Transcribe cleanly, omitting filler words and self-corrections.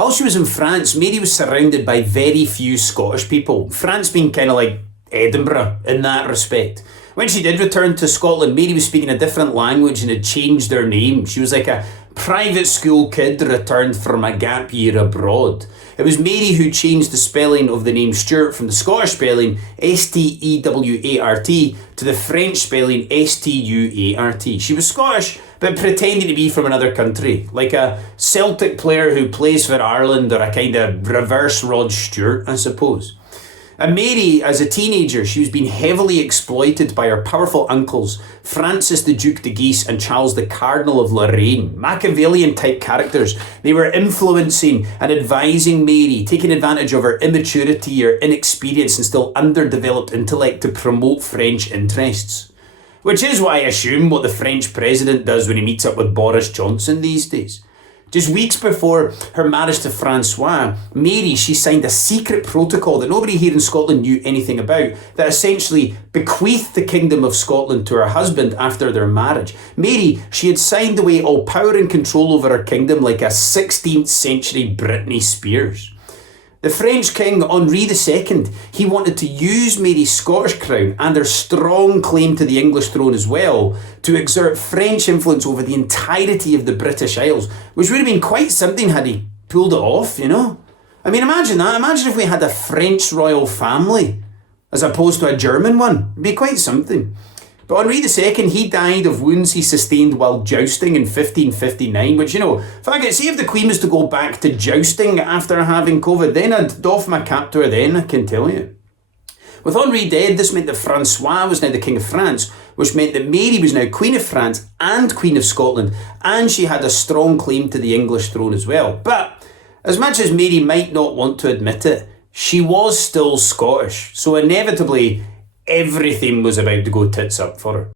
While she was in France, Mary was surrounded by very few Scottish people. France being kind of like Edinburgh in that respect. When she did return to Scotland, Mary was speaking a different language and had changed her name. She was like a private school kid returned from a gap year abroad. It was Mary who changed the spelling of the name Stuart from the Scottish spelling Stewart to the French spelling Stuart. She was Scottish, but pretending to be from another country, like a Celtic player who plays for Ireland or a kind of reverse Rod Stewart, I suppose. And Mary, as a teenager, she was being heavily exploited by her powerful uncles, Francis the Duke de Guise and Charles the Cardinal of Lorraine, Machiavellian-type characters. They were influencing and advising Mary, taking advantage of her immaturity, her inexperience and still underdeveloped intellect to promote French interests. Which is why I assume what the French president does when he meets up with Boris Johnson these days. Just weeks before her marriage to Francois, Mary, she signed a secret protocol that nobody here in Scotland knew anything about that essentially bequeathed the Kingdom of Scotland to her husband after their marriage. Mary, she had signed away all power and control over her kingdom like a 16th century Britney Spears. The French king, Henri II, he wanted to use Mary's Scottish crown and her strong claim to the English throne as well to exert French influence over the entirety of the British Isles, which would have been quite something had he pulled it off, you know? I mean, imagine that. Imagine if we had a French royal family as opposed to a German one. It'd be quite something. But Henri II, he died of wounds he sustained while jousting in 1559, which, you know, if I could see if the Queen was to go back to jousting after having COVID, then I'd doff my cap to her then, I can tell you. With Henri dead, this meant that Francois was now the King of France, which meant that Mary was now Queen of France and Queen of Scotland, and she had a strong claim to the English throne as well. But as much as Mary might not want to admit it, she was still Scottish, so inevitably everything was about to go tits up for her.